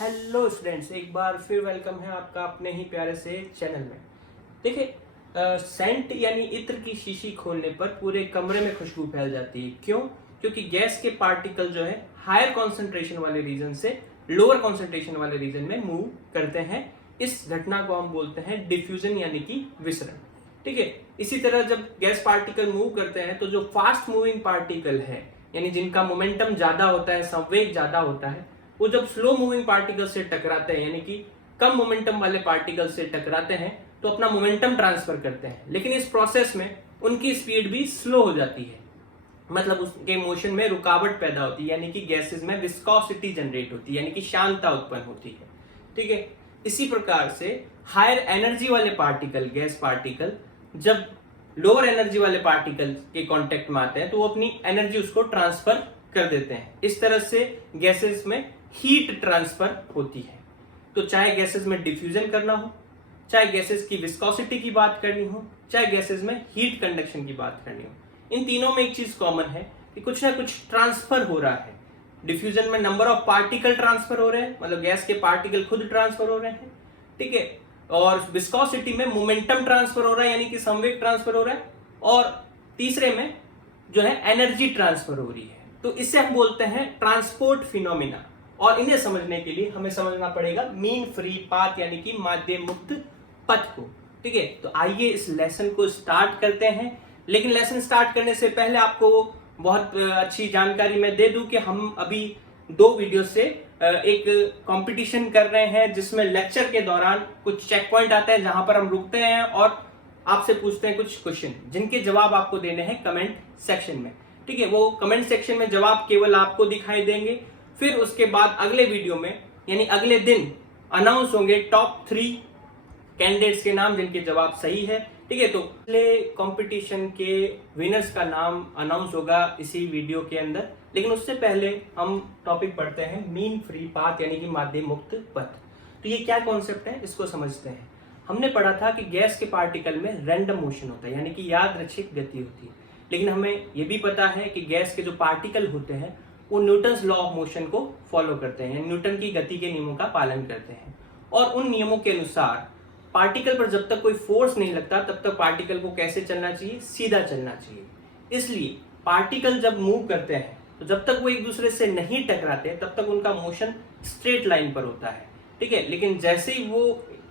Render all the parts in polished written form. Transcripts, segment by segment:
Hello students, एक बार फिर welcome है आपका अपने ही प्यारे से चैनल में। देखिए, सेंट यानी इत्र की शीशी खोलने पर पूरे कमरे में खुशबू फैल जाती है। क्यों? क्योंकि गैस के पार्टिकल जो है हायर कॉन्सेंट्रेशन वाले रीजन से लोअर कॉन्सेंट्रेशन वाले रीजन में मूव करते हैं। इस घटना को हम बोलते हैं डिफ्यूजन यानी कि विसरण। ठीक है। इसी तरह जब गैस पार्टिकल मूव करते हैं तो जो फास्ट मूविंग पार्टिकल है यानी जिनका मोमेंटम ज्यादा होता है, संवेग ज्यादा होता है, वो जब स्लो मूविंग पार्टिकल से टकराते हैं यानी कि कम मोमेंटम वाले पार्टिकल से टकराते हैं तो अपना मोमेंटम ट्रांसफर करते हैं। लेकिन इस प्रोसेस में उनकी स्पीड भी स्लो हो जाती है, मतलब उसके मोशन में रुकावट पैदा होती है, यानी कि गैसेस में विस्कोसिटी जनरेट होती है, यानी कि शांतता उत्पन्न होती है। ठीक है। इसी प्रकार से हायर एनर्जी वाले पार्टिकल, गैस पार्टिकल, जब लोअर एनर्जी वाले पार्टिकल के कांटेक्ट में आते हैं तो वो अपनी एनर्जी उसको ट्रांसफर कर देते हैं। इस तरह से गैसेस में हीट ट्रांसफर होती है। तो चाहे गैसेस में डिफ्यूजन करना हो, चाहे गैसेस की विस्कोसिटी की बात करनी हो, चाहे गैसेस में हीट कंडक्शन की बात करनी हो, इन तीनों में एक चीज कॉमन है कि कुछ ना कुछ ट्रांसफर हो रहा है। डिफ्यूजन में नंबर ऑफ पार्टिकल ट्रांसफर हो रहे हैं, मतलब गैस के पार्टिकल खुद ट्रांसफर हो रहे हैं। ठीक है। और विस्कोसिटी में मोमेंटम ट्रांसफर हो रहा है, यानी कि संवेग ट्रांसफर हो रहा है। और तीसरे में जो है एनर्जी ट्रांसफर हो रही है। तो इसे हम बोलते हैं ट्रांसपोर्ट फिनोमिना। और इन्हें समझने के लिए हमें समझना पड़ेगा मीन फ्री पाथ यानी कि माध्य मुक्त पथ को। ठीक है। तो आइए इस लेसन को स्टार्ट करते हैं। लेकिन लेसन स्टार्ट करने से पहले आपको बहुत अच्छी जानकारी मैं दे दूं कि हम अभी 2 वीडियो से एक कंपटीशन कर रहे हैं, जिसमें लेक्चर के दौरान कुछ चेक पॉइंट आता है जहां पर हम रुकते हैं और आपसे पूछते हैं कुछ क्वेश्चन, जिनके जवाब आपको देने हैं कमेंट सेक्शन में। ठीक है। वो कमेंट सेक्शन में जवाब केवल आपको दिखाई देंगे। फिर उसके बाद अगले वीडियो में यानी अगले दिन अनाउंस होंगे टॉप 3 कैंडिडेट्स के नाम जिनके जवाब सही है। ठीक है। तो अगले कंपटीशन के विनर्स का नाम अनाउंस होगा इसी वीडियो के अंदर। लेकिन उससे पहले हम टॉपिक पढ़ते हैं मीन फ्री पाथ यानी कि माध्य मुक्त पथ। तो ये क्या कॉन्सेप्ट है, इसको समझते हैं। हमने पढ़ा था कि गैस के पार्टिकल में रैंडम मोशन होता है, यानी कि यादृच्छिक गति होती है। लेकिन हमें यह भी पता है कि गैस के जो पार्टिकल होते हैं वो न्यूटन्स लॉ ऑफ मोशन को फॉलो करते हैं, न्यूटन की गति के नियमों का पालन करते हैं। और उन नियमों के अनुसार पार्टिकल पर जब तक कोई फोर्स नहीं लगता तब तक पार्टिकल को कैसे चलना चाहिए, सीधा चलना चाहिए। इसलिए पार्टिकल जब मूव करते हैं तो जब तक वो एक दूसरे से नहीं टकराते तब तक उनका मोशन स्ट्रेट लाइन पर होता है। ठीक है। लेकिन जैसे ही वो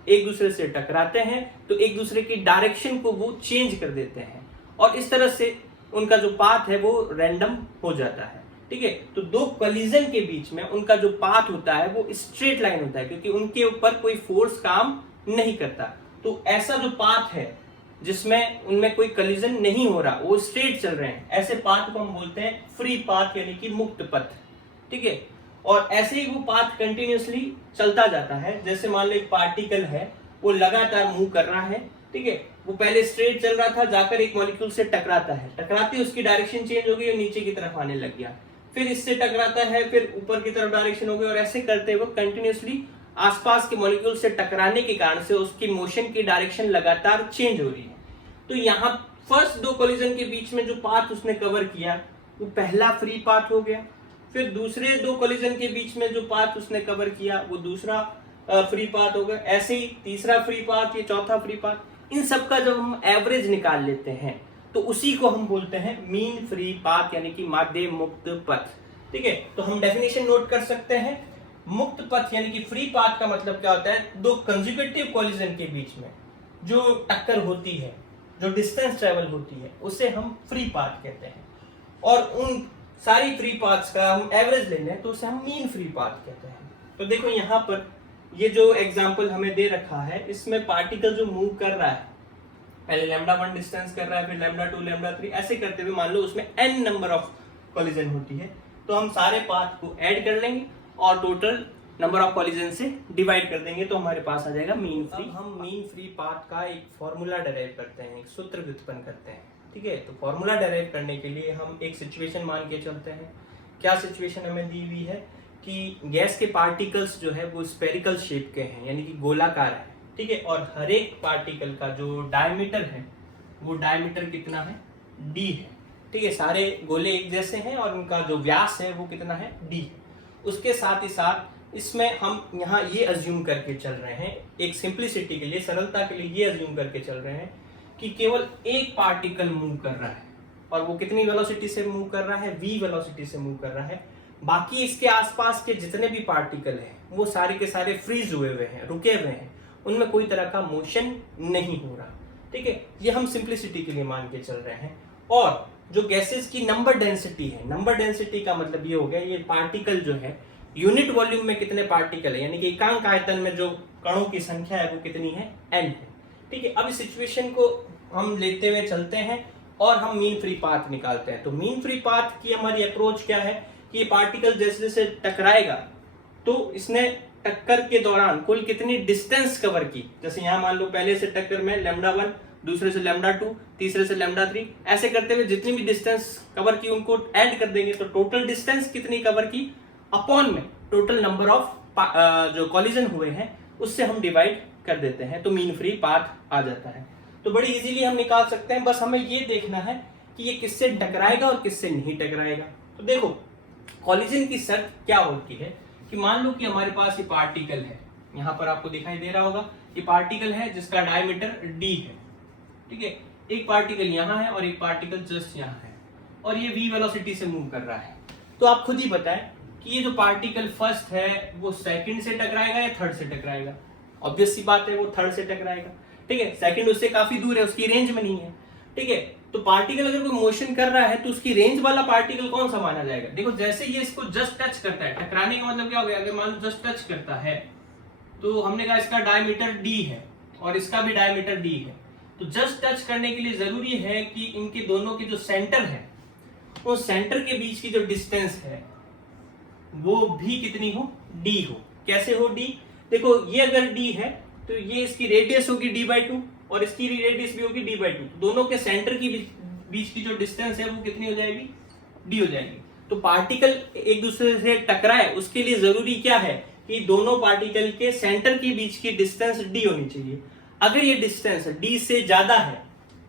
एक दूसरे से टकराते हैं तो एक दूसरे की डायरेक्शन को वो चेंज कर देते हैं और इस तरह से उनका जो पाथ है वो रैंडम हो जाता है। ठीक है। तो 2 कोलिजन के बीच में उनका जो पाथ होता है वो स्ट्रेट लाइन होता है, क्योंकि उनके ऊपर कोई फोर्स काम नहीं करता। तो ऐसा जो पाथ है जिसमें उनमें कोई कोलिजन नहीं हो रहा, वो स्ट्रेट चल रहे हैं, ऐसे पाथ को हम बोलते हैं फ्री पाथ यानी कि मुक्त पथ। ठीक है। और ऐसे ही वो पाथ कंटिन्यूअसली चलता जाता है। जैसे मान लो एक पार्टिकल है, वो लगातार मूव कर रहा है। ठीक है। वो पहले स्ट्रेट चल रहा था, जाकर एक मॉलिक्यूल से टकराता है, टकराते उसकी डायरेक्शन चेंज हो गई और नीचे की तरफ आने लग गया। फिर इससे टकराता है, फिर ऊपर की तरफ डायरेक्शन हो गई, और ऐसे करते हुए कंटिन्यूअसली आसपास के मॉलिक्यूल से टकराने के कारण से उसकी मोशन की डायरेक्शन लगातार चेंज हो रही है। तो यहाँ फर्स्ट 2 कोलिजन के बीच में जो पाथ उसने कवर किया वो पहला फ्री पाथ हो गया। फिर दूसरे 2 कोलिजन के बीच में जो पाथ उसने कवर किया वो दूसरा फ्री पाथ हो गया। ऐसे ही तीसरा फ्री पाथ, ये चौथा फ्री पाथ। इन सब का जब हम एवरेज निकाल लेते हैं तो उसी को हम बोलते हैं मीन फ्री पाथ यानी कि माध्य मुक्त पथ। ठीक है। तो हम डेफिनेशन नोट कर सकते हैं। मुक्त पथ यानी कि फ्री पाथ का मतलब क्या होता है, 2 कंसेक्यूटिव कोलिजन के बीच में जो टक्कर होती है, जो डिस्टेंस ट्रेवल होती है, उसे हम फ्री पाथ कहते हैं। और उन सारी फ्री पाथ्स का हम एवरेज ले लें तो उसे हम मीन फ्री पाथ कहते हैं। तो देखो यहाँ पर ये जो एग्जांपल हमें दे रखा है, इसमें पार्टिकल जो मूव कर रहा है, पहले λ1 डिस्टेंस कर रहा है, फिर λ2 λ3, ऐसे करते हुए मान लो उसमें n नंबर ऑफ कोलिजन होती है। तो हम सारे पाथ को ऐड कर लेंगे और टोटल नंबर ऑफ कोलिजन से डिवाइड कर देंगे तो हमारे पास आ जाएगा मीन फ्री। हम मीन फ्री पाथ का एक फॉर्मूला डेराइव करते हैं, एक सूत्र व्युत्पन्न करते हैं। ठीक है। तो फॉर्मूला डेराइव करने के लिए हम एक सिचुएशन मान के चलते हैं। क्या सिचुएशन हमें दी हुई है कि गैस के पार्टिकल्स जो है वो स्फेरिकल शेप के हैं, यानी कि गोलाकार है। ठीक है। और हर एक पार्टिकल का जो डायमीटर है वो डायमीटर कितना है, d है। ठीक है। सारे गोले एक जैसे हैं और उनका जो व्यास है वो कितना है, d है। उसके साथ ही साथ इसमें हम यहाँ ये अज्यूम करके चल रहे हैं, एक सिंप्लिसिटी के लिए, सरलता के लिए ये अज्यूम करके चल रहे हैं कि केवल एक पार्टिकल मूव कर रहा है, और वो कितनी वेलोसिटी से मूव कर रहा है, v वेलोसिटी से मूव कर रहा है। बाकी इसके आसपास के जितने भी पार्टिकल हैं वो सारे के सारे फ्रीज हुए हुए हैं, रुके हुए हैं, उनमें कोई तरह का मोशन नहीं हो रहा। ठीक है, ये हम सिंप्लिसिटी के लिए मान के चल रहे हैं। और जो गैसेस की नंबर डेंसिटी है, नंबर डेंसिटी का मतलब ये हो गया, ये पार्टिकल जो है यूनिट वॉल्यूम में कितने पार्टिकल है, यानी कि एकांक आयतन में जो कणों की संख्या है वो कितनी है, n है। ठीक है, अब इस सिचुएशन को हम लेते हुए चलते हैं और हम मीन फ्री पाथ निकालते हैं। तो मीन फ्री पाथ की हमारी अप्रोच क्या है कि ये पार्टिकल जैसे जैसे टकराएगा तो इसने टक्कर के दौरान कुल कितनी डिस्टेंस कवर की, जैसे यहाँ मान लो पहले से टक्कर में λ1, दूसरे से λ2, तीसरे से λ3, ऐसे करते हुए जितनी भी डिस्टेंस कवर की उनको ऐड कर देंगे तो टोटल डिस्टेंस कितनी कवर की अपॉन में टोटल नंबर ऑफ जो कॉलिजन हुए हैं उससे हम डिवाइड कर देते हैं, तो मीन फ्री पाथ आ जाता है। तो बड़ी इजीली हम निकाल सकते हैं, बस हमें ये देखना है कि ये किससे टकराएगा और किससे नहीं टकराएगा। तो देखो कॉलिजन की शर्त क्या होती है कि मान लो कि हमारे पास ये पार्टिकल है, यहाँ पर आपको दिखाई दे रहा होगा, ये पार्टिकल है जिसका डायमीटर d है। ठीक है, एक पार्टिकल यहाँ है और एक पार्टिकल जस्ट यहाँ है, और ये v वेलोसिटी से मूव कर रहा है। तो आप खुद ही बताएं कि ये जो पार्टिकल फर्स्ट है वो सेकंड से टकराएगा या थर्ड से टकराएगा। ऑब्वियस सी बात है वो थर्ड से टकराएगा। ठीक है, सेकंड उससे काफी दूर है, उसकी रेंज में नहीं है। ठीक है, तो पार्टिकल अगर कोई मोशन कर रहा है तो उसकी रेंज वाला पार्टिकल कौन सा माना जाएगा। देखो जैसे ये इसको जस्ट टच करता है, टकराने का मतलब क्या हो गया, अगर मान लो जस्ट टच करता है तो हमने कहा इसका डायमीटर d है और इसका भी डायमीटर d है। तो जस्ट टच करने के लिए जरूरी है कि इनके दोनों के जो सेंटर है उस सेंटर के बीच की जो डिस्टेंस है वो भी कितनी हो, d हो। कैसे हो d, देखो ये अगर d है तो ये इसकी रेडियस होगी d/2 और इसकी रेडियस भी होगी d/2, दोनों के सेंटर की बीच की जो डिस्टेंस है वो कितनी हो जाएगी, d हो जाएगी। तो पार्टिकल एक दूसरे से टकराए उसके लिए जरूरी क्या है कि दोनों पार्टिकल के सेंटर के बीच की डिस्टेंस d होनी चाहिए। अगर ये डिस्टेंस d से ज्यादा है,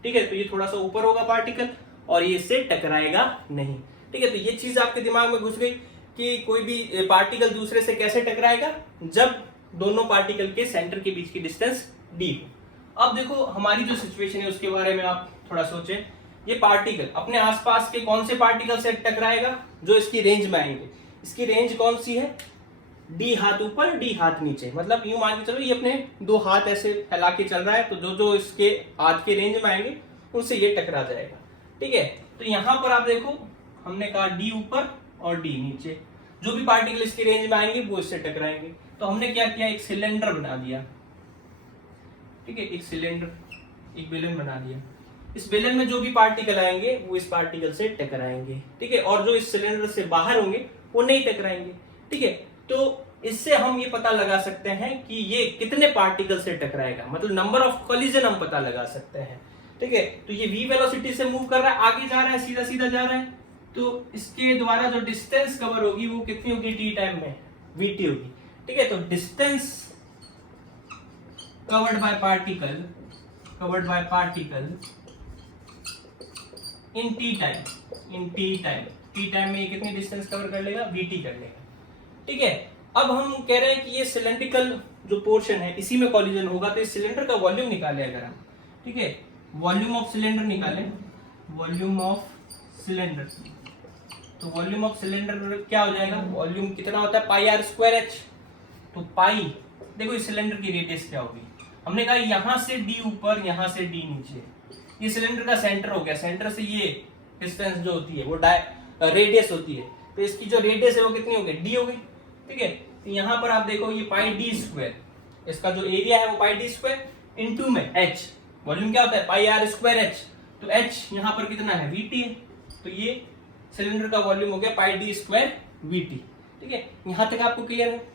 ठीक है, तो ये थोड़ा सा ऊपर होगा पार्टिकल और ये इससे टकराएगा नहीं। ठीक है, तो ये चीज आपके दिमाग में घुस गई कि कोई भी पार्टिकल दूसरे से कैसे टकराएगा, जब दोनों पार्टिकल के सेंटर के बीच की डिस्टेंस d हो। अब देखो हमारी जो सिचुएशन है उसके बारे में आप थोड़ा सोचें। ये पार्टिकल अपने आसपास के कौन से पार्टिकल से टकराएगा, जो इसकी रेंज में आएंगे। इसकी रेंज कौन सी है, d हाथ ऊपर d हाथ नीचे, मतलब यूं मान के चलो ये अपने दो हाथ ऐसे फैला के चल रहा है, तो जो जो इसके हाथ के रेंज में आएंगे उनसे ये टकरा जाएगा। ठीक है, तो यहाँ पर आप देखो हमने कहा d ऊपर और d नीचे, जो भी पार्टिकल इसकी रेंज में आएंगे वो इससे टकराएंगे। तो हमने क्या किया, एक सिलेंडर बना दिया। ठीक है, एक सिलेंडर, एक बेलन बना दिया। इस बेलन में जो भी पार्टिकल आएंगे वो इस पार्टिकल से टकराएंगे। ठीक है, और जो इस सिलेंडर से बाहर होंगे वो नहीं टकराएंगे। ठीक है, तो इससे हम ये पता लगा सकते हैं कि ये कितने पार्टिकल से टकराएगा, मतलब नंबर ऑफ कॉलिजन हम पता लगा सकते हैं। ठीक है, तो ये v वेलोसिटी से मूव कर रहा है, आगे जा रहा है, सीधा सीधा जा रहा है, तो इसके द्वारा जो डिस्टेंस कवर होगी वो कितनी होगी, t टाइम में vt होगी। ठीक है, तो distance covered by particle in t time में ये कितनी डिस्टेंस कवर कर लेगा, vt कर लेगा। ठीक है, अब हम कह रहे हैं कि ये सिलेंड्रिकल जो पोर्शन है इसी में कॉलिजन होगा, तो इस सिलेंडर का वॉल्यूम निकाले अगर हम। ठीक है, वॉल्यूम ऑफ सिलेंडर निकालें, वॉल्यूम ऑफ सिलेंडर, तो वॉल्यूम ऑफ सिलेंडर क्या हो जाएगा, वॉल्यूम कितना होता है πr²h। तो पाई, देखो इस सिलेंडर की रेडियस क्या होगी, हमने कहा यहां से d ऊपर, यहां से d नीचे, ये सिलेंडर का सेंटर हो गया। सेंटर से ये डिस्टेंस जो होती है वो रेडियस होती है, तो इसकी जो रेडियस है वो कितनी होगी, d होगी। ठीक है, तो यहाँ पर आप देखो ये πd², इसका जो एरिया है वो πd² इनटू में h, वॉल्यूम क्या होता है πr²h, तो h यहाँ पर कितना है, vt है, तो ये सिलेंडर का वॉल्यूम हो गया πd²vt। ठीक है, यहाँ तक आपको क्लियर है।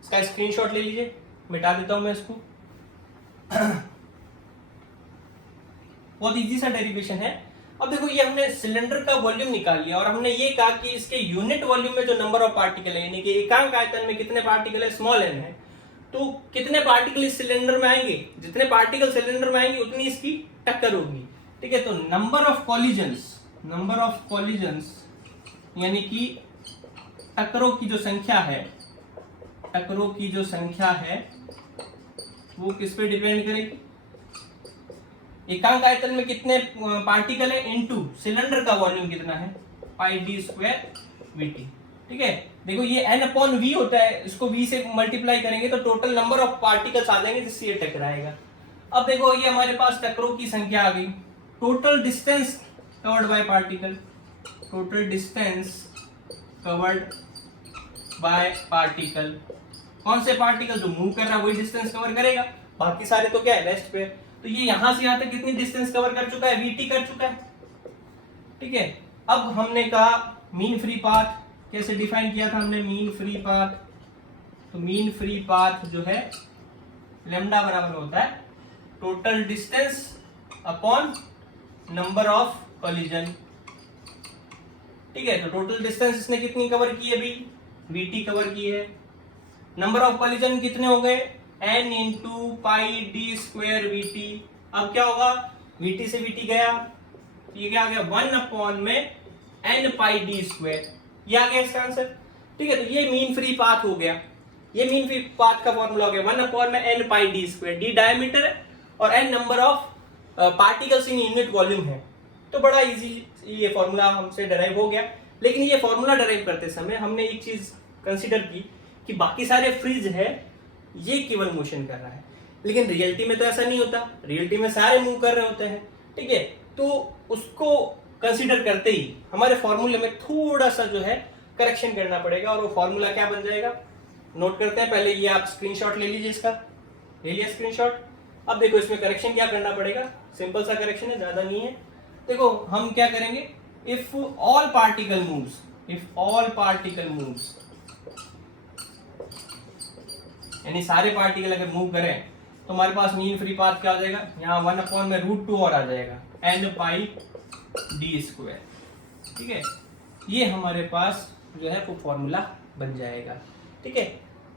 इसका स्क्रीनशॉट ले लीजिए, मिटा देता हूं मैं इसको। बहुत इजी सा डेरिवेशन है। अब देखो ये हमने सिलेंडर का वॉल्यूम निकाल लिया और हमने ये कहा कि इसके यूनिट वॉल्यूम में जो नंबर ऑफ पार्टिकल है, यानी कि एकांक आयतन में कितने पार्टिकल है, स्मॉल n है, तो कितने पार्टिकल इस सिलेंडर में आएंगे, जितने पार्टिकल सिलेंडर में आएंगे उतनी इसकी टक्कर होगी। ठीक है, तो नंबर ऑफ कॉलिजन्स यानी कि टक्करों की जो संख्या है टकरों की जो संख्या है वो किस पे डिपेंड करेगी, एकांक आयतन में कितने पार्टिकल है इनटू सिलेंडर का वॉल्यूम कितना है, पाई डी स्क्वायर वीटी। ठीक है, देखो ये n अपॉन v होता है, इसको v से मल्टीप्लाई करेंगे तो टोटल नंबर ऑफ पार्टिकल्स आ जाएंगे जिससे ये टकराएगा। अब देखो ये हमारे पास टकरों की संख्या आ गई, total distance covered by particle, total distance covered by particle, कौन से पार्टिकल जो मूव कर रहा है वही डिस्टेंस कवर करेगा, बाकी सारे तो क्या है रेस्ट पे। तो ये यहां से यहां तक कितनी डिस्टेंस कवर कर चुका है, वीटी कर चुका है। ठीक है, अब हमने कहा मीन फ्री पाथ, कैसे डिफाइन किया था हमने मीन फ्री पाथ, तो मीन फ्री पाथ जो है लेमडा बराबर होता है total distance upon number of collision. ठीक है, तो टोटल डिस्टेंस इसने कितनी कवर की है अभी, वीटी कवर की है, नंबर ऑफ कोलिजन कितने हो गए n into pi D square VT. अब क्या होगा, वीटी से वीटी गया, ये क्या आ गया 1 अपॉन में n पाई डी स्क्वायर, ये आ गया इसका आंसर। ठीक है, तो ये मीन फ्री पाथ हो गया, ये मीन फ्री पाथ का फॉर्मूला हो गया 1 अपॉन में n पाई डी स्क्वायर, डी डायमीटर है और n number of particles in unit volume है। तो बड़ा इजी ये फॉर्मूला हमसे डराइव हो गया, लेकिन ये फॉर्मूला डराइव करते समय हमने एक चीज कंसीडर की कि बाकी सारे फ्रीज है ये केवल मोशन कर रहा है, लेकिन रियलिटी में तो ऐसा नहीं होता, रियलिटी में सारे मूव कर रहे होते हैं। ठीक है, तो उसको कंसीडर करते ही हमारे फॉर्मूले में थोड़ा सा जो है करेक्शन करना पड़ेगा, और वो फॉर्मूला क्या बन जाएगा नोट करते हैं। पहले ये आप स्क्रीनशॉट ले लीजिए, इसका ले लिया स्क्रीनशॉट। अब देखो इसमें करेक्शन क्या करना पड़ेगा, सिंपल सा करेक्शन है, ज्यादा नहीं है। देखो हम क्या करेंगे, if all particle moves, if all particle moves, यानी सारे पार्टिकल अगर मूव करें तो हमारे पास मीन फ्री पाथ क्या आ जाएगा, यहाँ 1 अपॉन में √2 और आ जाएगा n पाई डी स्क्वायर। ठीक है, ये हमारे पास जो है वो फॉर्मूला बन जाएगा। ठीक है,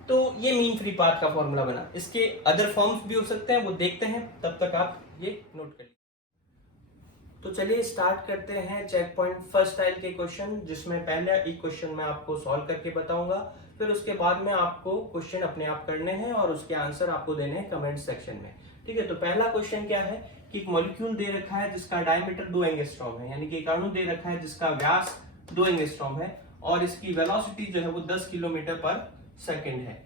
तो ये मीन फ्री पाथ का फॉर्मूला बना, इसके अदर फॉर्म्स भी हो सकते हैं, वो देखते हैं, तब तक आप ये नोट करिए। तो चलिए स्टार्ट करते हैं चेक पॉइंट फर्स्ट स्टाइल के क्वेश्चन, जिसमें पहले एक क्वेश्चन मैं आपको सॉल्व करके बताऊंगा, फिर उसके बाद में आपको क्वेश्चन अपने आप करने हैं और उसके आंसर आपको देने हैं कमेंट सेक्शन में। ठीक है, तो पहला क्वेश्चन क्या है कि एक मॉलिक्यूल दे रखा है जिसका डायमीटर 2 एंगस्ट्रॉम है, यानी कि एक अणु दे रखा है जिसका व्यास 2 एंगस्ट्रॉम है और इसकी वेलोसिटी जो है वो 10 किलोमीटर पर सेकेंड है।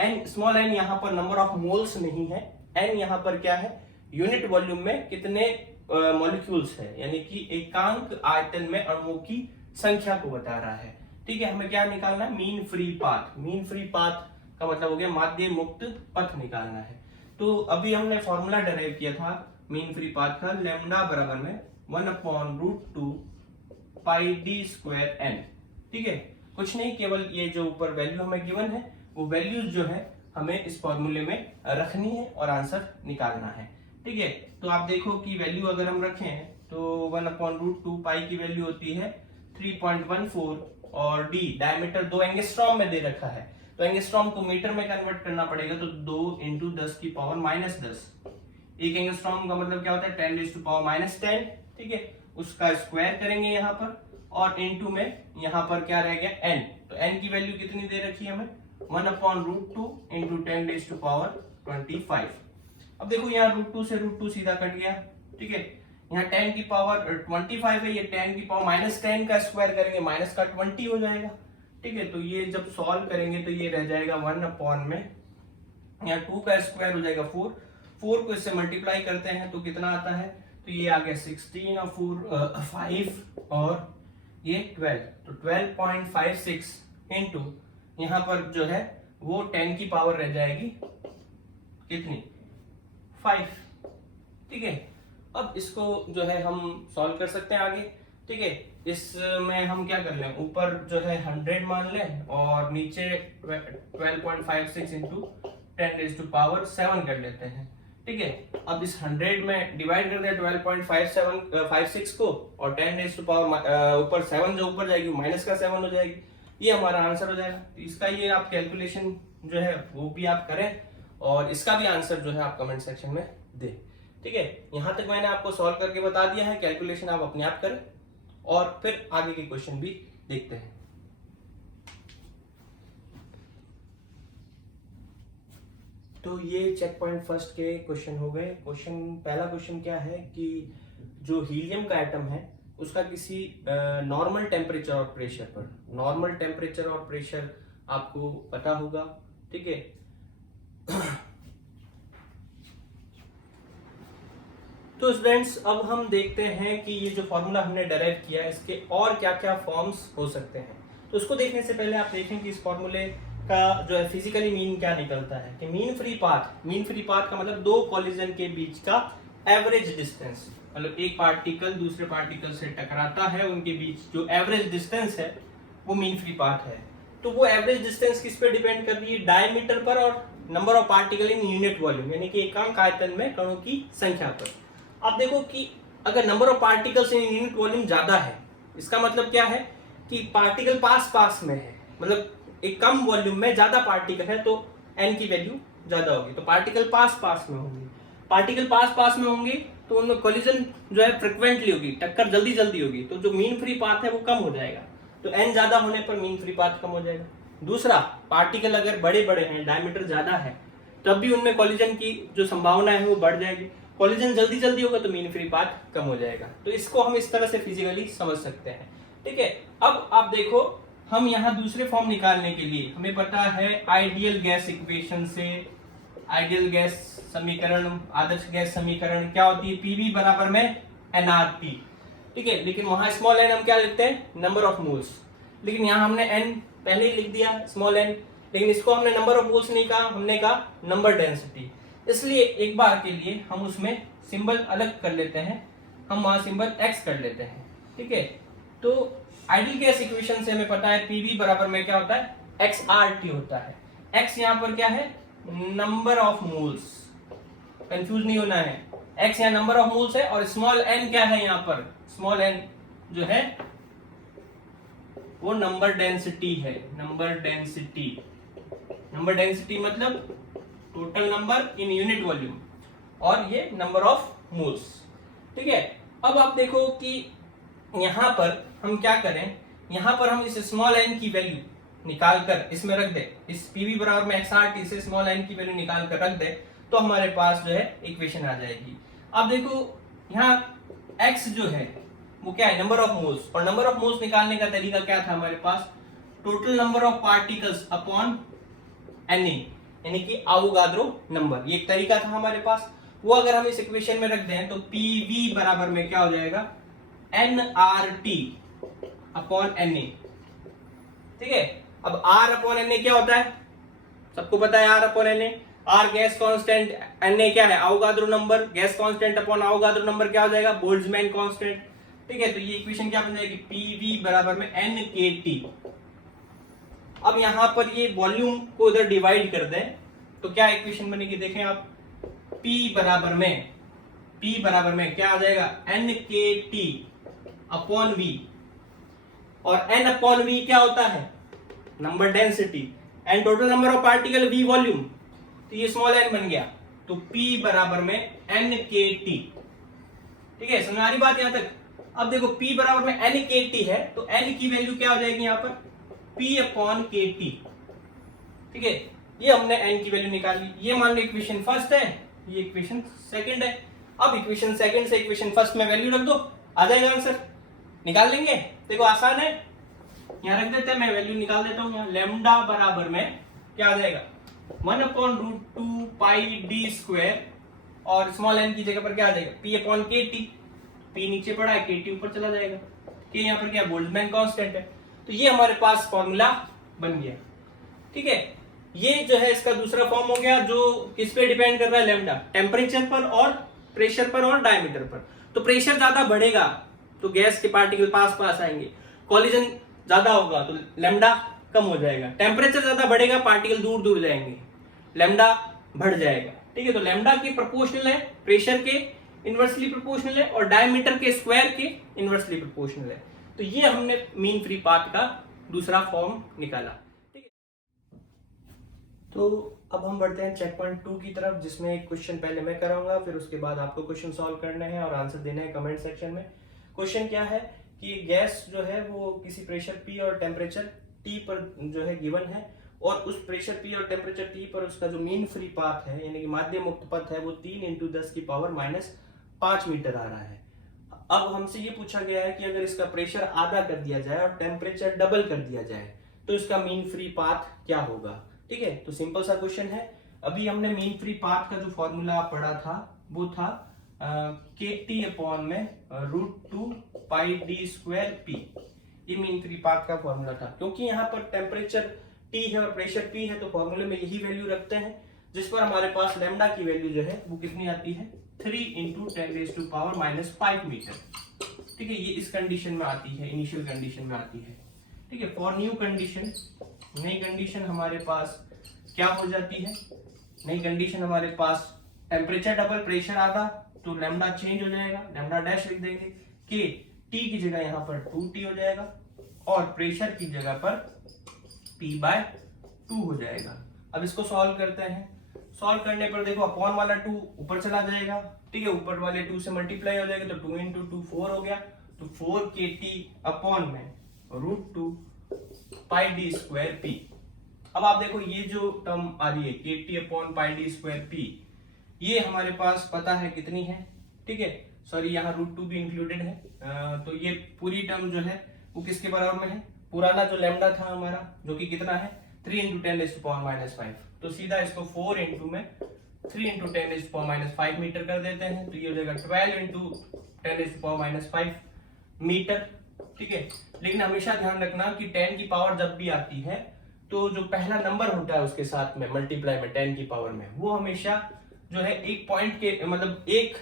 एन स्मॉल एन यहाँ पर नंबर ऑफ मोल्स नहीं है, एन यहाँ पर क्या है यूनिट वॉल्यूम में कितने मॉलिक्यूल्स है, यानी कि एकांक आयतन में अणुओं की संख्या को बता रहा है। ठीक है, हमें क्या निकालना है, mean free path. Mean free path का मतलब हो गया माध्य मुक्त पथ निकालना है। तो अभी हमने फॉर्मूला डिराइव किया था मीन फ्री पाथ का, लेमडा बराबर में 1 अपॉन √2 पाई डी स्क्वायर एन। ठीक है, कुछ नहीं, केवल ये जो ऊपर वैल्यू हमें गिवन है वो वैल्यूज जो है हमें इस फॉर्मूले में रखनी है और आंसर निकालना है। ठीक है, तो आप देखो कि वैल्यू अगर हम रखें तो 1 अपॉन √2 पाई की वैल्यू होती है 3.14 और डी डायमीटर 2 एंगस्ट्रॉम में दे रखा है, तो एंगस्ट्रॉम को मीटर में कन्वर्ट करना पड़ेगा, तो 2 इंटू 10 की पावर -10। एक एंगस्ट्रॉम का मतलब क्या होता है 10 टू पावर -10। ठीक है, उसका स्क्वायर करेंगे यहाँ पर और इंटू में यहाँ पर क्या रह गया n, तो n की वैल्यू कितनी दे रखी है हमें 1 अपॉन √2 इंटू 10 टू पावर 25। अब देखो यहाँ √2 से √2 सीधा कट गया। ठीक है, यहाँ 10 की पावर 25 है, ये 10 की पावर -10 का स्क्वायर करेंगे माइनस का 20 हो जाएगा। ठीक है, तो ये जब सॉल्व करेंगे तो ये रह जाएगा 1 अपॉन में यहाँ 2 का स्क्वायर हो जाएगा 4 को इससे मल्टीप्लाई करते हैं तो कितना आता है, तो ये आ गया 16 और 4 5 और ये 12, तो 12.56 इंटू यहाँ पर जो है वो 10 की पावर रह जाएगी कितनी 5। ठीक है, अब इसको जो है हम सॉल्व कर सकते हैं आगे। ठीक है, इसमें हम क्या कर लें, ऊपर जो है 100 मान लें और नीचे 12.56 इंटू 10 टू पावर 7 कर लेते हैं। ठीक है, अब इस 100 में डिवाइड कर दें 12.56 को और 10 टू पावर ऊपर 7 जो ऊपर जाएगी माइनस का 7 हो जाएगी, ये हमारा आंसर हो जाएगा। तो इसका ये आप कैलकुलेशन जो है वो भी आप करें और इसका भी आंसर जो है आप कमेंट सेक्शन में दें। ठीक है, यहाँ तक मैंने आपको सॉल्व करके बता दिया है, कैलकुलेशन आप अपने आप करें और फिर आगे के क्वेश्चन भी देखते हैं। तो ये चेक पॉइंट फर्स्ट के क्वेश्चन हो गए। पहला क्वेश्चन क्या है कि जो हीलियम का एटम है उसका किसी नॉर्मल टेम्परेचर और प्रेशर आपको पता होगा, ठीक है। तो स्टूडेंट्स अब हम देखते हैं कि ये जो फॉर्मूला हमने डेराइव किया है इसके और क्या क्या फॉर्म्स हो सकते हैं। तो उसको देखने से पहले आप देखें कि इस फॉर्मूले का जो है फिजिकली मीन क्या निकलता है कि मीन फ्री पाथ का मतलब दो कॉलिजन के बीच का एवरेज डिस्टेंस, मतलब एक पार्टिकल दूसरे पार्टिकल से टकराता है, उनके बीच जो एवरेज डिस्टेंस है वो मीन फ्री पाथ है। तो वो एवरेज डिस्टेंस किस पे डिपेंड कर रही है? डायमीटर पर और number of particle in unit volume, यानी कि एकांक आयतन में कणों की संख्या पर। आप देखो कि अगर number of particles in unit volume ज्यादा है, इसका मतलब क्या है कि पार्टिकल पास में है, मतलब एक कम वॉल्यूम में ज्यादा पार्टिकल है तो n की वैल्यू ज्यादा होगी। तो पार्टिकल पास में होंगे, तो उनमें कोलिजन जो है फ्रिक्वेंटली होगी, टक्कर जल्दी होगी, तो जो मीन फ्री पाथ है वो कम हो जाएगा। तो n ज्यादा होने पर मीन फ्री पाथ कम हो जाएगा। दूसरा, पार्टिकल अगर बड़े हैं, डायमीटर ज्यादा है, तब भी उनमें कोलिजन की जो संभावना है वो बढ़ जाएगी। कोलिजन जल्दी होगा तो मीन फ्री पाथ कम हो जाएगा। तो इसको हम इस तरह से फिजिकली समझ सकते हैं, ठीक है। अब आप देखो, हम यहाँ दूसरे फॉर्म निकालने के लिए हमें पता है आइडियल गैस इक्वेशन से, आइडियल गैस समीकरण, आदर्श गैस समीकरण क्या होती है? पीवी बराबर में nRT, ठीक है। लेकिन वहां स्मॉल n हम क्या लिखते हैं? Number of moles. लेकिन यहाँ हमने n पहले ही लिख दिया, स्मॉल n, लेकिन इसको हमने नंबर ऑफ मोल्स नहीं कहा, हमने कहा नंबर डेंसिटी। इसलिए एक बार के लिए हम उसमें सिंबल अलग कर लेते हैं, हम वहां सिंबल x कर लेते हैं, ठीक है। तो आइडियल गैस इक्वेशन से हमें पता है पीवी बराबर में क्या होता है? XRT होता है। x यहाँ पर क्या है? नंबर ऑफ मोल्स, कंफ्यूज नहीं होना है। x यहाँ नंबर ऑफ मोल्स है और स्मॉल n क्या है? यहाँ पर स्मॉल n जो है वो नंबर डेंसिटी है। नंबर डेंसिटी मतलब total number in unit volume, और ये नंबर ऑफ मोल्स, ठीक है। अब आप देखो कि यहां पर हम क्या करें, यहां पर हम इस स्मॉल n की वैल्यू निकाल कर इसमें रख दे, इस पीवी बराबर में XRT से स्मॉल n की वैल्यू निकाल कर रख दे, तो हमारे पास जो है इक्वेशन आ जाएगी। अब देखो यहाँ x जो है वो क्या है? नंबर ऑफ मोल्स, और नंबर ऑफ मोल्स निकालने का तरीका क्या था हमारे पास? Total number of particles upon Na, यानी कि आवोगाद्रो नंबर, ये एक तरीका था हमारे पास। वो अगर हम इस इक्वेशन में रख दें तो PV बराबर में क्या हो जाएगा? nRT अपॉन Na, ठीक है। अब R अपॉन Na क्या होता है? सबको पता है R upon Na। R gas constant, Na क्या है? Avogadro number. Gas constant upon Avogadro number क्या हो जाएगा? बोल्ट्जमैन कांस्टेंट, ठीक है। तो ये इक्वेशन क्या बन जाएगी? PV बराबर में NKT। अब यहां पर ये वॉल्यूम को इधर डिवाइड कर दें तो क्या इक्वेशन बनेगी? देखें आप, P बराबर में क्या आ जाएगा? NKT अपॉन V, और N अपॉन V क्या होता है? Number density, N total number of particle, V volume, तो ये स्मॉल n बन गया। तो P बराबर में NKT, ठीक है। समझ आ रही बात यहां तक? अब देखो P बराबर में NKT है तो N की वैल्यू क्या हो जाएगी यहाँ पर? P अपॉन KT, ठीक है। ये हमने n की वैल्यू निकाली। ये मान लो इक्वेशन फर्स्ट है, ये इक्वेशन सेकंड है। अब इक्वेशन सेकंड से इक्वेशन फर्स्ट में वैल्यू रख दो, आ जाएगा आंसर, निकाल लेंगे। देखो आसान है, यहाँ रख देते हैं, मैं वैल्यू निकाल देता हूँ। यहाँ लैम्डा बराबर में क्या आ जाएगा? 1/√2 पाई d स्क्वायर, और स्मॉल n की जगह पर क्या आ जाएगा? P upon KT। P नीचे पड़ा है, KT ऊपर चला जाएगा। K यहाँ पर क्या? बोल्ट्जमैन कांस्टेंट है। तो ये हमारे पास फॉर्मूला बन गया, ठीक है। ये जो है इसका दूसरा फॉर्म हो गया, जो किस पे डिपेंड कर रहा है? लैम्डा, टेम्परेचर पर और प्रेशर पर और डायमीटर पर। तो प्रेशर ज्यादा बढ़ेगा तो गैस के पार्टिकल पास आएंगे, कॉलिजन ज्यादा होगा तो लैम्डा कम हो जाएगा। टेम्परेचर ज्यादा बढ़ेगा, पार्टिकल दूर जाएंगे, लैम्डा बढ़ जाएगा, ठीक है। तो लैम्डा के प्रोपोर्शनल है, प्रेशर के इनवर्सली प्रोपोर्शनल है, और डायमीटर के स्क्वायर के इनवर्सली प्रोपोर्शनल है। तो ये हमने मीन फ्री पाथ का दूसरा फॉर्म निकाला, ठीक है। तो अब हम बढ़ते हैं चेक पॉइंट 2 की तरफ, जिसमें एक क्वेश्चन पहले मैं कराऊंगा, फिर उसके बाद आपको क्वेश्चन सॉल्व करने हैं और आंसर देने हैं कमेंट सेक्शन में। क्वेश्चन क्या है कि गैस जो है वो किसी प्रेशर P और टेम्परेचर T पर जो है गिवन है, और उस प्रेशर P और टेम्परेचर T पर उसका जो मीन फ्री पाथ है यानी कि माध्य मुक्त पथ है वो 3 × 10⁻⁵ मीटर आ रहा है। अब हमसे ये पूछा गया है कि अगर इसका प्रेशर आधा कर दिया जाए और टेम्परेचर डबल कर दिया जाए तो इसका मीन फ्री पाथ क्या होगा। ठीक है, तो सिंपल सा क्वेश्चन है। अभी हमने मीन फ्री पाथ का जो फॉर्मूला पढ़ा था वो था KT/√2πd²P। ये मीन फ्री पाथ का फॉर्मूला था। क्योंकि यहाँ पर टेम्परेचर T है और प्रेशर P है तो फॉर्मूले में यही वैल्यू रखते हैं, जिस पर हमारे पास लैम्डा की वैल्यू जो है वो कितनी आती है 3 × 10⁻⁵ मीटर। ठीक है, ये इस कंडीशन में आती है, इनिशियल कंडीशन में आती है। ठीक है, फॉर न्यू कंडीशन, नई कंडीशन हमारे पास क्या हो जाती है, नई कंडीशन हमारे पास टेम्परेचर डबल प्रेशर आधा तो लैम्डा चेंज हो जाएगा, लैम्डा डैश लिख देंगे, के टी की जगह यहाँ पर 2t हो जाएगा और प्रेशर की जगह पर P/2 हो जाएगा। अब इसको सॉल्व करते हैं। सॉल्व करने पर देखो अपॉन वाला 2 ऊपर चला जाएगा। ठीक है, ऊपर वाले 2 से मल्टीप्लाई हो जाएगा तो 2 × 2 4 हो गया, तो 4kT/√2πd²P। अब आप देखो ये जो टर्म आ रही है KT/πd²P, ये हमारे पास पता है कितनी है। ठीक है, सॉरी यहाँ √2 भी इंक्लूडेड है, तो ये पूरी टर्म जो है वो किसके बराबर में है, पुराना जो लैम्डा था हमारा जो कि कितना है 3 × 10⁻⁵, तो सीधा इसको 4 में 3 × 10⁻⁵ मीटर कर देते हैं, तो ये हो जाएगा 12 × 10⁻⁵ मीटर। ठीक है, लेकिन हमेशा ध्यान रखना कि 10 की पावर जब भी आती है तो जो पहला नंबर होता है उसके साथ में मल्टीप्लाई में 10 की पावर में वो हमेशा जो है एक पॉइंट के मतलब एक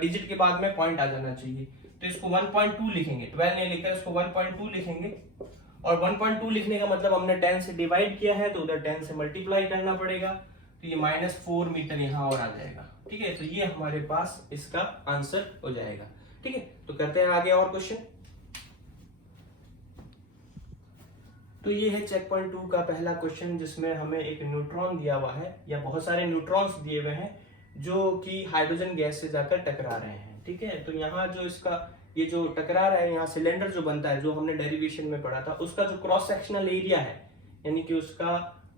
डिजिट के बाद में पॉइंट आ जाना चाहिए। तो इसको 1.2 लिखेंगे, 12 नहीं लिखा इसको 1.2 लिखेंगे, और 1.2 लिखने का मतलब हमने 10 से डिवाइड किया है तो उधर 10 से मल्टीप्लाई करना पड़ेगा, तो ये -4 मीटर यहाँ और आ जाएगा। ठीक है, तो ये हमारे पास इसका आंसर हो जाएगा। ठीक है, तो करते हैं आगे और क्वेश्चन। तो ये है चेक पॉइंट 2 का पहला क्वेश्चन, जिसमें हमें एक न्यूट्रॉन दिया हुआ है या बहुत सारे न्यूट्रॉन्स दिए हुए हैं जो कि हाइड्रोजन गैस से जाकर टकरा रहे हैं। ठीक है, तो यहाँ जो इसका ये जो टकरा रहा है, यहाँ सिलेंडर जो बनता है जो हमने डेरिवेशन में पढ़ा था, उसका जो क्रॉस सेक्शनल एरिया है यानी कि उसका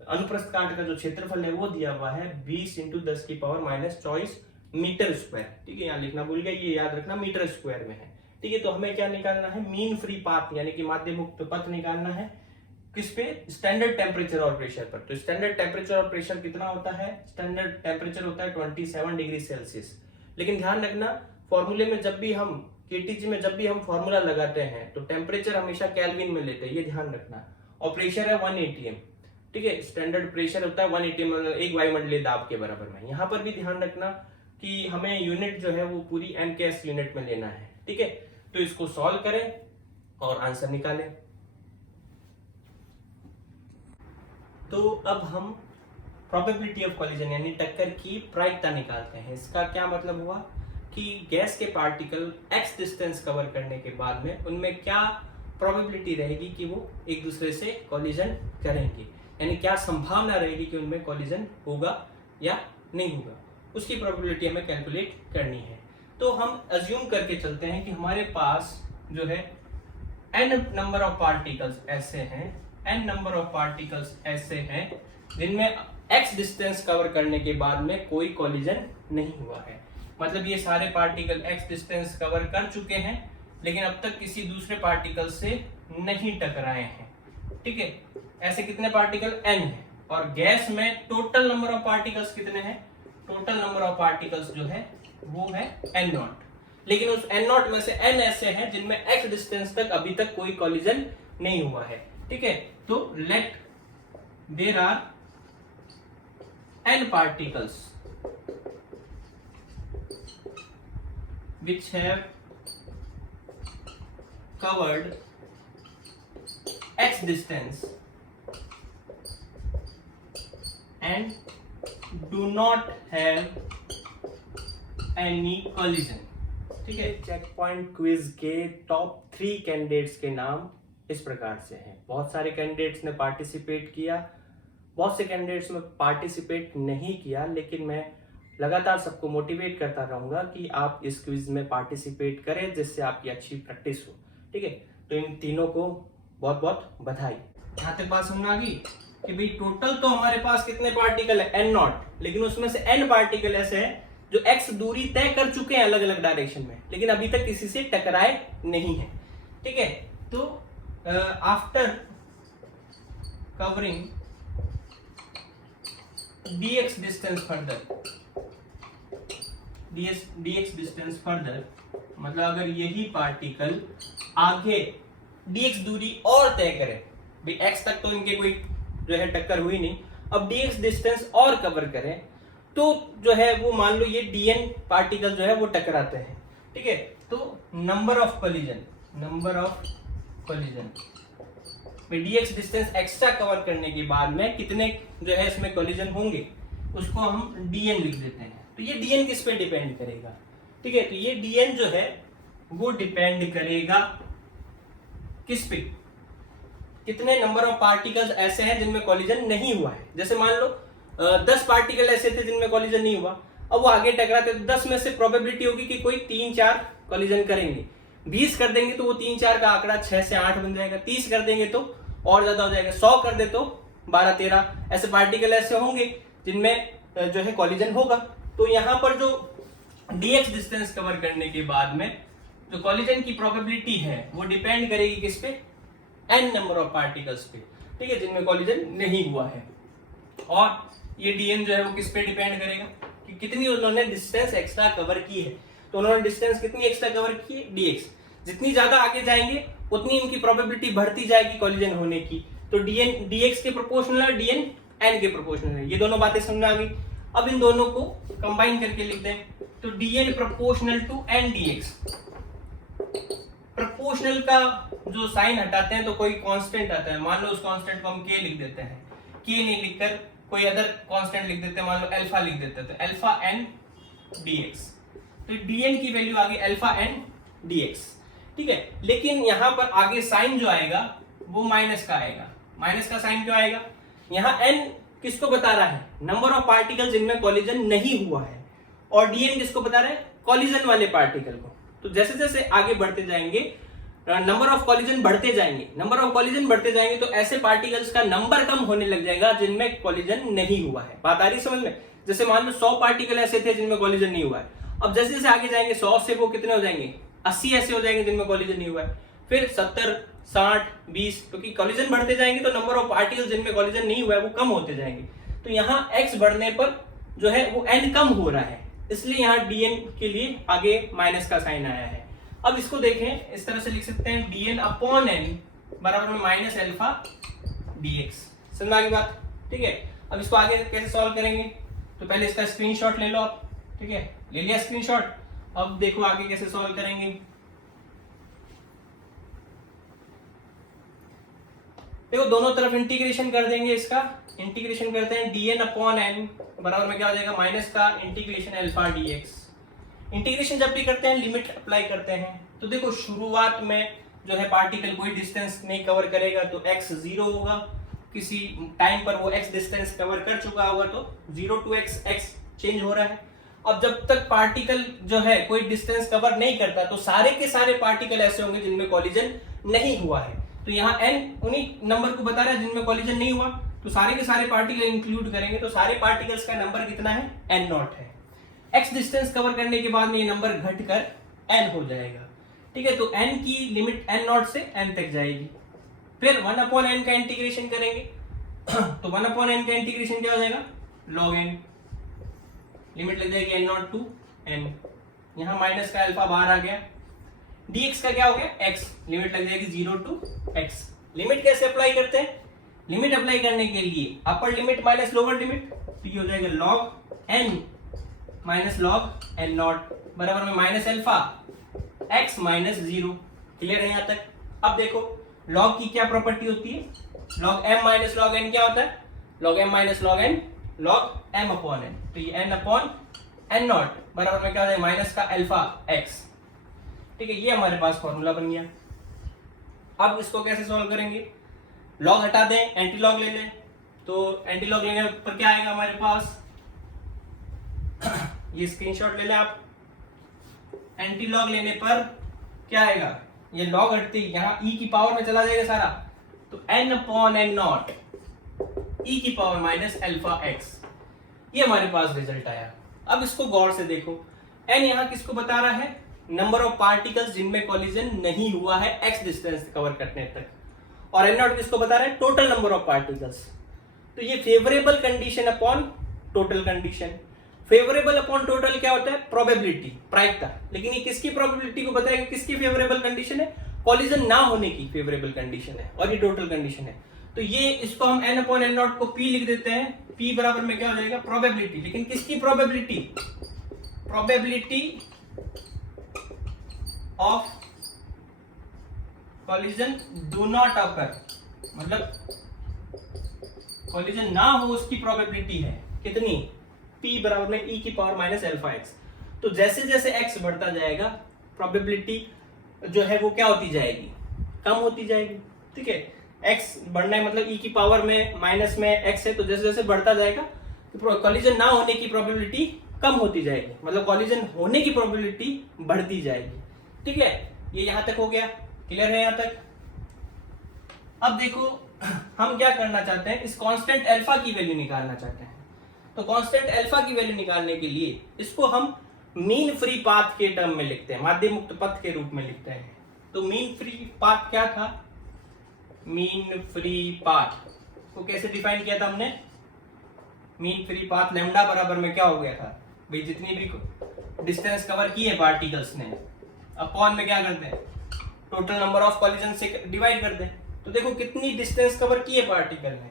अनुप्रस्थ काट का जो क्षेत्रफल है वो दिया हुआ है 20 × 10⁻⁻⁴ मीटर स्क्वायर। ठीक है, यहाँ लिखना भूल गया, ये याद रखना मीटर स्क्वायर में है। ठीक है, तो हमें क्या निकालना है, मीन फ्री पाथ यानी कि माध्य मुक्त पथ निकालना है। किस पे, स्टैंडर्ड टेम्परेचर और प्रेशर पर। तो स्टैंडर्ड टेम्परेचर और प्रेशर कितना होता है, स्टैंडर्ड टेम्परेचर होता है 27 डिग्री सेल्सियस। लेकिन ध्यान रखना फॉर्मूले में जब भी हम केटीजी में जब भी हम फॉर्मूला लगाते हैं तो टेम्परेचर हमेशा केल्विन में लेते हैं, ये ध्यान रखना। और प्रेशर है 1 atm। ठीक है, स्टैंडर्ड प्रेशर होता है 1 atm, मतलब एक वायुमंडलीय दाब के बराबर में। यहाँ पर भी ध्यान रखना कि हमें यूनिट जो है वो पूरी MKS यूनिट में लेना है। ठीक है, तो इसको सॉल्व करें और आंसर निकालें। तो अब हम प्रोबेबिलिटी ऑफ कॉलिजन यानी टक्कर की प्रायिकता निकालते हैं। इसका क्या मतलब हुआ कि गैस के पार्टिकल x डिस्टेंस कवर करने के बाद में उनमें क्या प्रोबेबिलिटी रहेगी कि वो एक दूसरे से कॉलिजन करेंगे, यानी क्या संभावना रहेगी कि उनमें कॉलिजन होगा या नहीं होगा, उसकी प्रोबेबिलिटी हमें कैलकुलेट करनी है। तो हम अज्यूम करके चलते हैं कि हमारे पास जो है n नंबर ऑफ पार्टिकल्स ऐसे हैं जिनमें x डिस्टेंस कवर करने के बाद में कोई कॉलिजन नहीं हुआ है। मतलब ये सारे पार्टिकल x डिस्टेंस कवर कर चुके हैं लेकिन अब तक किसी दूसरे पार्टिकल से नहीं टकराए हैं। ठीक है, ऐसे कितने पार्टिकल n है, और गैस में टोटल नंबर ऑफ पार्टिकल्स कितने हैं, टोटल नंबर ऑफ पार्टिकल्स जो है वो है n0। लेकिन उस n0 में से n ऐसे हैं जिनमें x डिस्टेंस तक अभी तक कोई कॉलिजन नहीं हुआ है। ठीक है, तो let there are n particles which have covered x distance and do not have any collision। ठीक है, चेक पॉइंट क्विज के टॉप 3 कैंडिडेट्स के नाम इस प्रकार से हैं। बहुत सारे कैंडिडेट्स ने पार्टिसिपेट किया, बहुत से कैंडिडेट्स में पार्टिसिपेट नहीं किया, लेकिन मैं लगातार सबको मोटिवेट करता रहूंगा कि आप इस क्विज में पार्टिसिपेट करें जिससे आपकी अच्छी प्रैक्टिस हो। ठीक है, तो इन तीनों को बहुत बहुत बधाई। यहाँ तक बात समझ आ गई। कि भाई टोटल तो हमारे पास कितने पार्टिकल है, n नॉट, लेकिन उसमें से n पार्टिकल ऐसे हैं जो x दूरी तय कर चुके हैं अलग अलग डायरेक्शन में, लेकिन अभी तक किसी से टकराए नहीं है। ठीक है, तो after covering dx distance further, dx distance further मतलब अगर यही पार्टिकल आगे dx दूरी और तय करे, भाई x तक तो इनके कोई जो है टक्कर हुई नहीं, अब dx डिस्टेंस और कवर करें तो जो है वो मान लो ये dn पार्टिकल जो है वो टकराते हैं। ठीक है, तो number of collision dx distance extra cover करने के बाद में कितने जो है इसमें कोलिजन होंगे उसको हम dn लिख देते हैं। तो ये dn किस पे डिपेंड करेगा? ठीक है, तो ये dn जो है वो डिपेंड करेगा किस पे, कितने नंबर ऑफ पार्टिकल्स ऐसे हैं जिनमें कोलिजन नहीं हुआ है। जैसे मान लो 10 पार्टिकल ऐसे थे जिनमें कोलिजन नहीं हुआ, अब वो आगे टकराते तो 10 में से प्रोबेबिलिटी होगी कि कोई 3-4 कोलिजन करेंगे। 20 कर देंगे तो वो 3-4 का आंकड़ा 6 से 8 बन जाएगा, 30 कर देंगे तो और ज्यादा हो जाएगा, 100 कर दे तो 12-13 ऐसे पार्टिकल ऐसे होंगे जिनमें जो है कोलिजन होगा। तो यहाँ पर जो dx डिस्टेंस कवर करने के बाद में जो कोलिजन की प्रोबेबिलिटी है वो डिपेंड करेगी किस पे, n नंबर ऑफ पार्टिकल्स पे। ठीक है, जिनमें कोलिजन नहीं हुआ है। और ये dn जो है वो किस पे डिपेंड करेगा कि कितनी उन्होंने डिस्टेंस एक्स्ट्रा कवर की है। तो उन्होंने डिस्टेंस कितनी एक्स्ट्रा कवर की है, dx, जितनी ज्यादा आगे जाएंगे उतनी इनकी प्रोबेबिलिटी बढ़ती जाएगी कोलिजन होने की। तो dx के प्रोपोर्शनल है, dn n के प्रोपोर्शनल है। ये दोनों बातें समझ में आ गई। अब इन दोनों को कंबाइन करके लिख दें, तो dn proportional to n dx। Proportional का जो साइन हटाते हैं तो कोई कांस्टेंट आता है, मान लो उस कांस्टेंट को हम k लिख देते हैं, k नहीं लिखकर कोई अदर कांस्टेंट लिख देते हैं, मान लो अल्फा लिख देते हैं, तो अल्फा n dx। तो dn की वैल्यू आ गई अल्फा n dx। ठीक है, लेकिन यहां पर आगे साइन जो आएगा वो माइनस का आएगा। माइनस का साइन क्यों आएगा? यहाँ n किसको बता रहा है, नंबर ऑफ पार्टिकल जिनमें कोलिजन नहीं हुआ है, और dn किसको बता रहा है, कोलिजन वाले पार्टिकल को। तो जैसे जैसे आगे बढ़ते जाएंगे नंबर ऑफ कोलिजन बढ़ते जाएंगे, नंबर ऑफ कोलिजन बढ़ते जाएंगे तो ऐसे पार्टिकल्स का नंबर कम होने लग जाएगा जिनमें कोलिजन नहीं हुआ है। बात आ रही समझ में? जैसे मान लो 100 पार्टिकल ऐसे थे जिनमें कोलिजन नहीं हुआ है, अब जैसे जैसे आगे जाएंगे 100 से वो कितने हो जाएंगे, 80 ऐसे हो जाएंगे जिनमें कोलिजन नहीं हुआ है, फिर 70, 60, 20, क्योंकि कोलिजन बढ़ते जाएंगे तो नंबर ऑफ पार्टिकल जिनमें कोलिजन नहीं हुआ है वो कम होते जाएंगे। तो यहाँ x बढ़ने पर जो है वो n कम हो रहा है, इसलिए यहाँ dn के लिए आगे माइनस का साइन आया है। अब इसको देखें, इस तरह से लिख सकते हैं dn अपॉन n बराबर में माइनस अल्फा dx। समझ में आ गई बात? ठीक है, अब इसको आगे कैसे सॉल्व करेंगे, तो पहले इसका स्क्रीनशॉट ले लो आप। ठीक है, ले लिया स्क्रीनशॉट। अब देखो आगे कैसे सॉल्व करेंगे। देखो दोनों तरफ इंटीग्रेशन कर देंगे, इसका इंटीग्रेशन करते हैं, dn अपॉन n बराबर में क्या हो जाएगा, माइनस का इंटीग्रेशन अल्फा dx। इंटीग्रेशन जब भी करते हैं लिमिट अप्लाई करते हैं, तो देखो शुरुआत में जो है पार्टिकल कोई डिस्टेंस नहीं कवर करेगा तो x 0 होगा, किसी टाइम पर वो x डिस्टेंस कवर कर चुका होगा तो 0 to x चेंज हो रहा है। अब जब तक पार्टिकल जो है कोई डिस्टेंस कवर नहीं करता तो सारे के सारे पार्टिकल ऐसे होंगे जिनमें कोलिजन नहीं हुआ है। तो यहाँ n उन्हीं नंबर को बता रहा है जिनमें कोलिजन नहीं हुआ, तो सारे के सारे पार्टिकल इंक्लूड करेंगे तो सारे पार्टिकल्स का नंबर कितना है, n नॉट है। x डिस्टेंस कवर करने के बाद में ये नंबर घटकर n हो जाएगा। ठीक है, तो n की लिमिट n नॉट से n तक जाएगी। फिर 1 अपॉन n का इंटीग्रेशन करेंगे तो 1 अपॉन n का इंटीग्रेशन क्या हो जाएगा, log n, लिमिट लग जाएगी n नॉट टू n, यहाँ माइनस का अल्फा बाहर आ गया, dx का क्या हो गया x, लिमिट लग जाएगी 0 to x। लिमिट कैसे अप्लाई करते हैं, लिमिट अप्लाई करने के लिए upper limit minus lower limit, तो ये हो जाएगा log n minus log n not बराबर में minus alpha x minus 0। Clear है यहाँ तक? अब देखो log की क्या प्रॉपर्टी होती है, log m minus log n क्या होता है, log m minus log n log m upon n। तो ये n अपॉन n नॉट बराबर में क्या हो जाएगा, माइनस का अल्फा x। ठीक है, ये हमारे पास फॉर्मूला बन गया। अब इसको कैसे सॉल्व करेंगे, log हटा दें, एंटी लॉग ले लें, तो एंटी लॉग लेने पर क्या आएगा हमारे पास, ये स्क्रीनशॉट ले लें आप। एंटी लॉग लेने पर क्या आएगा, ये लॉग हटते ही यहाँ e की पावर में चला जाएगा सारा, तो n अपॉन n नॉट ई की पावर माइनस अल्फा एक्स। ये हमारे पास रिजल्ट आया। अब इसको गौर से देखो, एन यहाँ किसको बता रहा है? नंबर ऑफ पार्टिकल्स जिनमें कॉलिजन नहीं हुआ है एक्स डिस्टेंस कवर करने तक, और एन नॉट किसको बता रहा है? Total number of particles. तो ये favourable condition upon total condition. Favourable upon total क्या होता है? प्रोबेबिलिटी, प्रायिकता। लेकिन ये किसकी प्रोबेबिलिटी को बताएगा? किसकी फेवरेबल कंडीशन है? कॉलिजन ना होने की फेवरेबल कंडीशन है, और ये टोटल कंडीशन है। तो ये इसको हम n अपॉन n नॉट को p लिख देते हैं। p बराबर में क्या हो जाएगा? प्रोबेबिलिटी। लेकिन किसकी probability? Probability of collision do not occur, मतलब कॉलिजन ना हो उसकी प्रोबेबिलिटी है कितनी? p बराबर में e की पावर माइनस अल्फा एक्स। तो जैसे जैसे x बढ़ता जाएगा प्रोबेबिलिटी जो है वो क्या होती जाएगी? कम होती जाएगी। ठीक है, x बढ़ना है मतलब e की पावर में माइनस में x है, तो जैसे जैसे बढ़ता जाएगा तो कॉलिजन ना होने की प्रोबेबिलिटी कम होती जाएगी, मतलब कॉलिजन होने की प्रोबेबिलिटी बढ़ती जाएगी। ठीक है, ये यहां तक हो गया, क्लियर है यहां तक? अब देखो हम क्या करना चाहते हैं, इस कांस्टेंट अल्फा की वैल्यू निकालना चाहते हैं। तो कांस्टेंट अल्फा की वैल्यू निकालने के लिए इसको हम मीन फ्री पाथ के टर्म में लिखते हैं, माध्य मुक्त पथ के रूप में लिखते हैं। तो मीन फ्री पाथ क्या था? मीन फ्री पाथ को कैसे डिफाइन किया था हमने? मीन फ्री पाथ लैम्डा बराबर में क्या हो गया था भाई? जितनी भी डिस्टेंस कवर की है पार्टिकल्स ने, अपॉन में क्या करते हैं? टोटल नंबर ऑफ कॉलिजन से डिवाइड कर दें। तो देखो कितनी डिस्टेंस कवर की है पार्टिकल ने।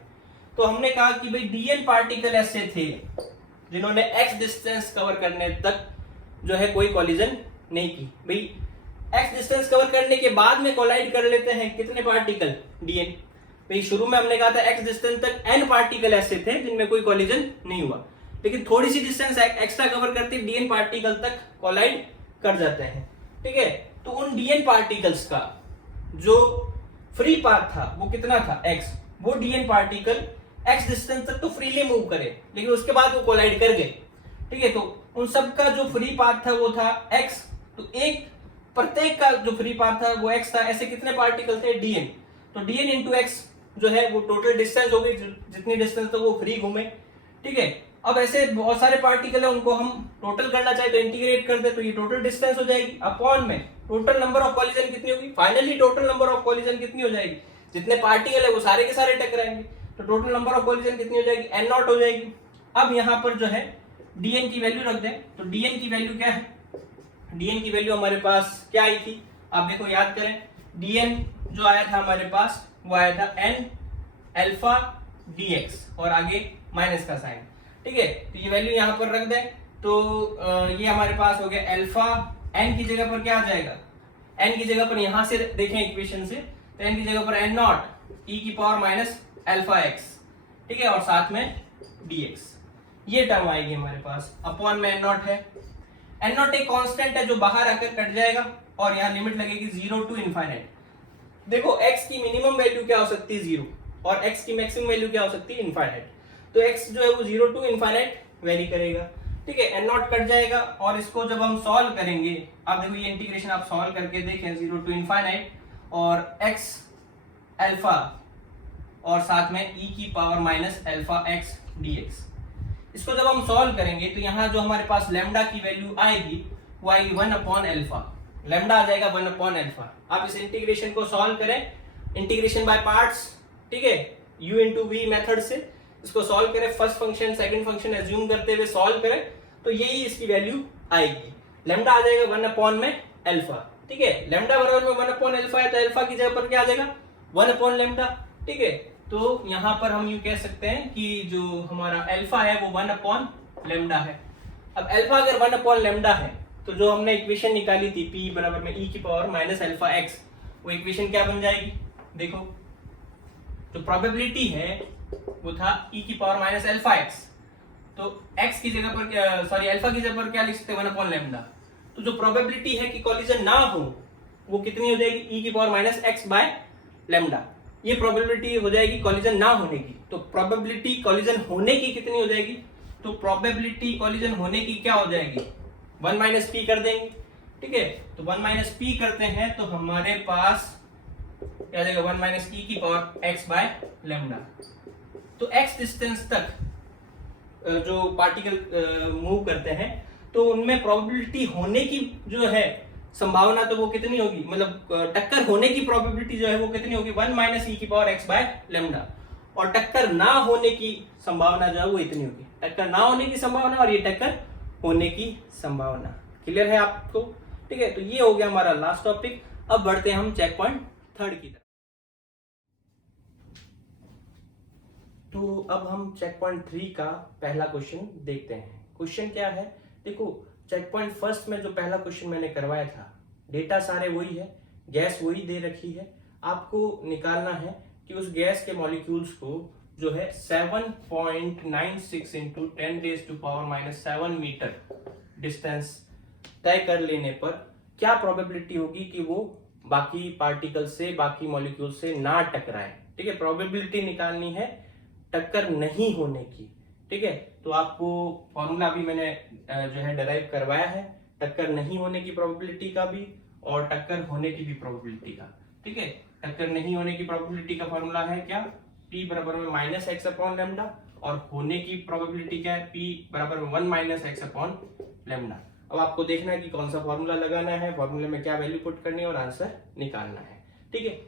तो हमने कहा कि भाई dn पार्टिकल ऐसे थे जिन्होंने x डिस्टेंस कवर करने तक जो है कोई कॉलिजन नहीं की। भाई x डिस्टेंस कवर करने के बाद में कोलाइड कर लेते हैं कितने पार्टिकल? dn। भाई शुरू में हमने कहा था x डिस्टेंस तक n पार्टिकल ऐसे थे जिनमें कोई कॉलिजन नहीं हुआ, लेकिन थोड़ी सी डिस्टेंस एक्स्ट्रा कवर करते dn पार्टिकल तक कोलाइड कर जाते हैं। ठीक है, तो उन dn पार्टिकल्स का जो फ्री पाथ था वो कितना था? x। वो dn पार्टिकल x डिस्टेंस तक तो फ्रीली मूव करे, लेकिन उसके बाद वो कोलाइड कर गए। ठीक है, तो उन सब का जो फ्री पाथ था वो था x। तो एक प्रत्येक का जो फ्री पाथ था वो x था। ऐसे कितने पार्टिकल थे? dn। तो dn इंटू x जो है वो टोटल डिस्टेंस हो गई, जितनी डिस्टेंस तक वो फ्री घूमे। ठीक है, अब ऐसे बहुत सारे पार्टिकल है, उनको हम टोटल करना चाहे तो इंटीग्रेट कर दे, तो ये टोटल डिस्टेंस हो जाएगी। अपॉन में टोटल नंबर ऑफ कॉलिजन कितनी होगी? Finally total number of collision कितनी हो जाएगी? जितने पार्टिकल है वो सारे के सारे टकराएंगे, तो टोटल नंबर ऑफ कॉलिजन कितनी हो जाएगी? n नॉट हो जाएगी। अब यहाँ पर जो है dn की वैल्यू रख दें, तो dn की वैल्यू क्या है? dn की वैल्यू हमारे पास क्या आई थी? आप देखो याद करें, dn जो आया था हमारे पास वो आया था n अल्फा dx और आगे माइनस का साइन। ठीक है, तो ये वैल्यू यहाँ पर रख दें, तो ये हमारे पास हो गया अल्फा। n की जगह पर क्या आ जाएगा? n की जगह पर यहां से देखें इक्वेशन से, तो n की जगह पर n नॉट e की पावर माइनस अल्फा x। ठीक है, और साथ में dx, ये टर्म आएगी हमारे पास। अपॉन में n नॉट है, n नॉट एक कांस्टेंट है जो बाहर आकर कट जाएगा, और यहाँ लिमिट लगेगी 0 टू इनफाइनाइट। देखो x की मिनिमम वैल्यू क्या हो सकती है? 0, और x की मैक्सिमम वैल्यू क्या हो सकती है? इनफाइनाइट। तो x जो है वो 0 टू इनफाइनाइट वेरी करेगा। ठीक है, n नॉट कट जाएगा, और इसको जब हम सॉल्व करेंगे, आप देखो ये इंटीग्रेशन आप सॉल्व करके देखें, 0 टू इनफाइनाइट और x अल्फा और साथ में e की power minus alpha x dx। इसको जब हम सॉल्व करेंगे तो यहाँ जो हमारे पास लैम्डा की वैल्यू आएगी वो आएगी 1 अपॉन अल्फा। लैम्डा आ जाएगा 1 अपॉन अल्फा। आप इस इंटीग्रेशन को सॉल्व करें, इंटीग्रेशन बाय पार्ट्स। ठीक है, u इंटू वी मेथड से इसको सॉल्व करें, first function second function assume करते हुए सॉल्व करें, तो यही इसकी वैल्यू आएगी। लैम्डा आ जाएगा 1 अपॉन में अल्फा। ठीक है, लैम्डा बराबर में 1 अपॉन अल्फा है, तो अल्फा की जगह पर क्या आ जाएगा? 1 अपॉन लैम्डा। ठीक है, तो यहाँ पर हम यूं कह सकते हैं कि जो हमारा अल्फा है वो 1 अपॉन लैम्डा है। अब अल्फा अगर 1 अपॉन लैम्डा है, तो जो हमने इक्वेशन निकाली थी p बराबर में e की पावर माइनस अल्फा x, वो इक्वेशन क्या बन जाएगी? देखो, जो प्रोबेबिलिटी है वो था e की पावर माइनस अल्फा x, तो x की जगह पर सॉरी अल्फा की जगह पर क्या लिख सकते हैं? 1 अपॉन लैम्डा। तो जो प्रोबेबिलिटी है कि कॉलिजन ना हो वो कितनी हो जाएगी? e की power minus x by lambda. ये प्रोबेबिलिटी हो जाएगी कॉलिजन ना होने की। तो प्रोबेबिलिटी कॉलिजन होने की कितनी हो जाएगी? तो प्रोबेबिलिटी कॉलिजन होने की क्या हो जाएगी? 1 माइनस पी कर देंगे। ठीक है, तो 1 माइनस पी करते हैं तो हमारे पास क्या आ जाएगा? 1 माइनस ई की पावर x बाय लैम्डा। तो x डिस्टेंस तक जो पार्टिकल मूव करते हैं तो उनमें प्रोबेबिलिटी होने की जो है संभावना, तो वो कितनी होगी, मतलब टक्कर होने की प्रोबेबिलिटी जो है वो कितनी होगी, 1 माइनस ई की पावर एक्स बाय लेमडा। और टक्कर ना होने की संभावना जो है वो इतनी होगी, टक्कर ना होने की संभावना और ये टक्कर होने की संभावना। क्लियर है आपको? ठीक है, तो ये हो गया हमारा लास्ट टॉपिक। अब बढ़ते हैं हम चेक पॉइंट थर्ड की तरफ। तो अब हम चेक पॉइंट 3 का पहला क्वेश्चन देखते हैं। क्वेश्चन क्या है, देखो चेक पॉइंट फर्स्ट में जो पहला क्वेश्चन मैंने करवाया था, डेटा सारे वही है, गैस वही दे रखी है, आपको निकालना है कि उस गैस के मॉलिक्यूल्स को जो है 7.96 इंटू 10⁻⁻⁷ मीटर डिस्टेंस तय कर लेने पर क्या प्रोबेबिलिटी होगी कि वो बाकी पार्टिकल से, बाकी मॉलिक्यूल से ना टकराए। ठीक है, प्रोबेबिलिटी निकालनी है टक्कर नहीं होने की। ठीक है, तो आपको फॉर्मूला भी मैंने जो है डिराइव करवाया है, टक्कर नहीं होने की प्रोबेबिलिटी का भी और टक्कर होने की भी प्रोबेबिलिटी का। ठीक है, टक्कर नहीं होने की प्रोबेबिलिटी का फॉर्मूला है क्या, P बराबर में माइनस एक्स अपॉन लेमडा, और होने की प्रोबेबिलिटी क्या है, P बराबर में 1 माइनस एक्स अपॉन लेमडा। अब आपको देखना है कि कौन सा फॉर्मूला लगाना है, फॉर्मूले में क्या वैल्यू पुट करनी है और आंसर निकालना है। ठीक है,